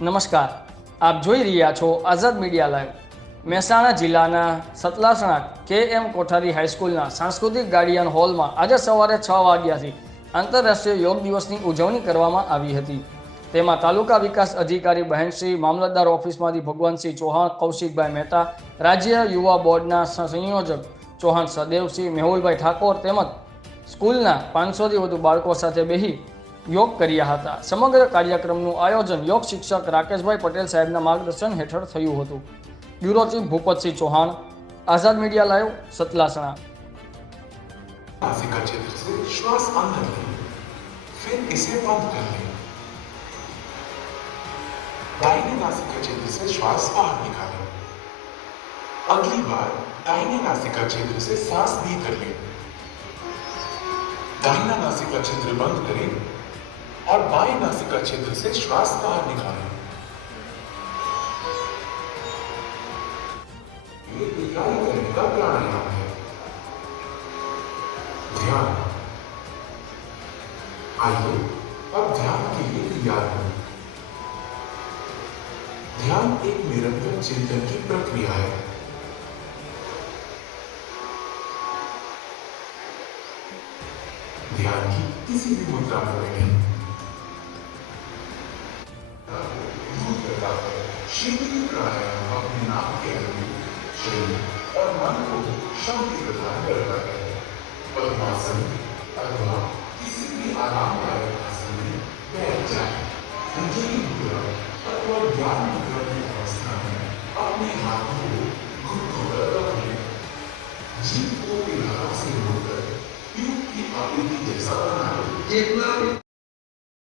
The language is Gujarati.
નમસ્કાર આપ જોઈ રહ્યા છો આઝાદ મીડિયા લાઈવ મહેસાણા જિલ્લાના સતલાસણા કે એમ કોઠારી હાઈસ્કૂલના સાંસ્કૃતિક ગાર્ડિયન હોલમાં આજે સવારે છ વાગ્યાથી આંતરરાષ્ટ્રીય યોગ દિવસની ઉજવણી કરવામાં આવી હતી તેમાં તાલુકા વિકાસ અધિકારી બહેનશ્રી મામલતદાર ઓફિસમાંથી ભગવાનસિંહ ચૌહાણ કૌશિકભાઈ મહેતા રાજ્ય યુવા બોર્ડના સંયોજક ચૌહાણ સદેવસિંહ મેહુલભાઈ ઠાકોર તેમજ સ્કૂલના પાંચસોથી વધુ બાળકો સાથે બેહી योग किया था समग्र कार्यक्रम નું આયોજન યોગ શિક્ષક રાકેશભાઈ પટેલ સાહેબના માર્ગદર્શન હેઠળ થયું હતું bureau chief Bhupatsinh Chauhan Azad media લાયો સતલાસણા નાસિકા ક્ષેત્રે શ્વાસ અંદર ખેંચે છે પછી છે એમ કાઢે ડાઇને નાસિકા ક્ષેત્રે શ્વાસ બહાર કાઢે अगली बार ડાઇને નાસિકા ક્ષેત્રે શ્વાસ ની ધરગે ડાઇને નાસિકા ક્ષેત્રે બંધ કરે और बाई नासिका क्षेत्र से श्वास बाहर निकालें ये करने का प्राणायाम है ध्यान आइए अब ध्यान के लिए तैयार हों ध्यान एक निरंतर चिंतन की प्रक्रिया है ध्यान की किसी भी मुद्रा में बैठें शिवलिंग प्राणायाम अपने नाम के अनुरूप शरीर और मन को शांति प्रदान करता है पद्मासन अथवा किसी भी आरामदायक आसन में बैठ जाए अंजलि मुद्रा अथवा ज्ञान मुद्रा की अवस्था में अपने हाथों को घुटनों पर रख जीव को पिलारों से रोककर ट्यूब की आकृति जैसा बना लें